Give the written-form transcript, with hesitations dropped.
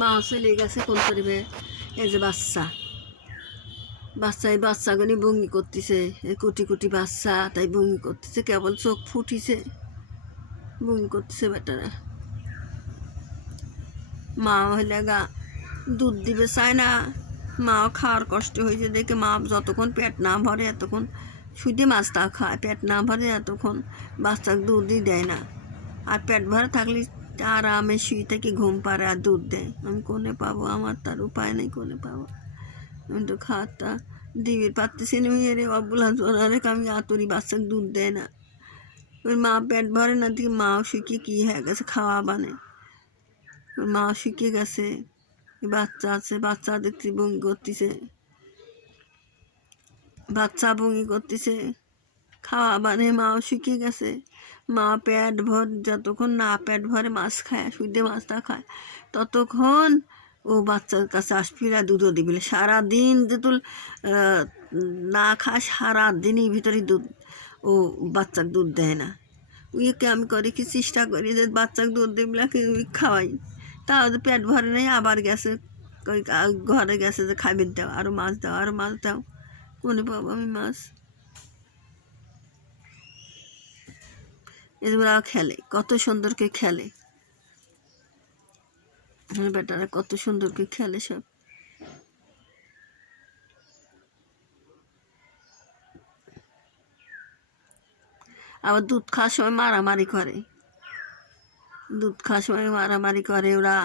মা চলে গেছে কোন করবে। এই যে বাচ্চা এই বাচ্চাগুলি বমি করতেছে, এই কোটি কোটি বাচ্চা, তাই বমি করতেছে, কেবল চোখ ফুটিছে, বমি করতেছে বেটারা। মা হইলে গা দুধ দিবে চায় না, মাও খাওয়ার কষ্ট হয়েছে দেখে মা যতক্ষণ পেট না ভরে এতক্ষণ শুধু মাছটা খায়, পেট না ভরে এতক্ষণ বাচ্চাকে দুধই দেয় না। আর পেট ভরে থাকলে আরামে শুয়ে থেকে ঘুম পারে আর দুধ দেয়। আমি কোনে পাবো, আমার তার উপায় নেই, কোনে পাবো। আমি তো খাওয়ারটা দিবে পারতেছি না, মেয়েরে অবলা জোরে আমি আতরি বাচ্চাকে দুধ দেয় না। ওই মা পেট ভরে না দিকে মাও শুকিয়ে কী হয়ে গেছে, খাওয়া বানে ওর মা শুকিয়ে গেছে। বাচ্চা আছে, বাচ্চা দেখছি বমি করতেছে, বাচ্চা বমি করতেছে, খাওয়া বানে মাও শুকিয়ে গেছে। মা পেট ভর যতক্ষণ না পেট ভরে মাছ খায়, শুদ্ধে মাছটা খায়, ততক্ষণ ও বাচ্চার কাছে আসবিরা দুধও দিবিলে। সারাদিন যেতুল না খায়, সারাদিনই ভিতরে দুধ ও বাচ্চাকে দুধ দেয় না। উইকে আমি করি কি চেষ্টা করি যে বাচ্চাকে দুধ দিবিলা খাওয়াই, তাও পেট ভরে নেই, আবার গেছে ঘরে গেছে যে খাইবে দাও, আরও মাছ দাও, আরও মাছ দাও। কোনে পাবো আমি মাছ? এগুলা খেলে, কত সুন্দরকে খেলে বেটারা, কত সুন্দরকে খেলে সব। আবার দুধ খাওয়ার সময় মারামারি করে, দুধ খাওয়ার সময় মারামারি করে ওরা।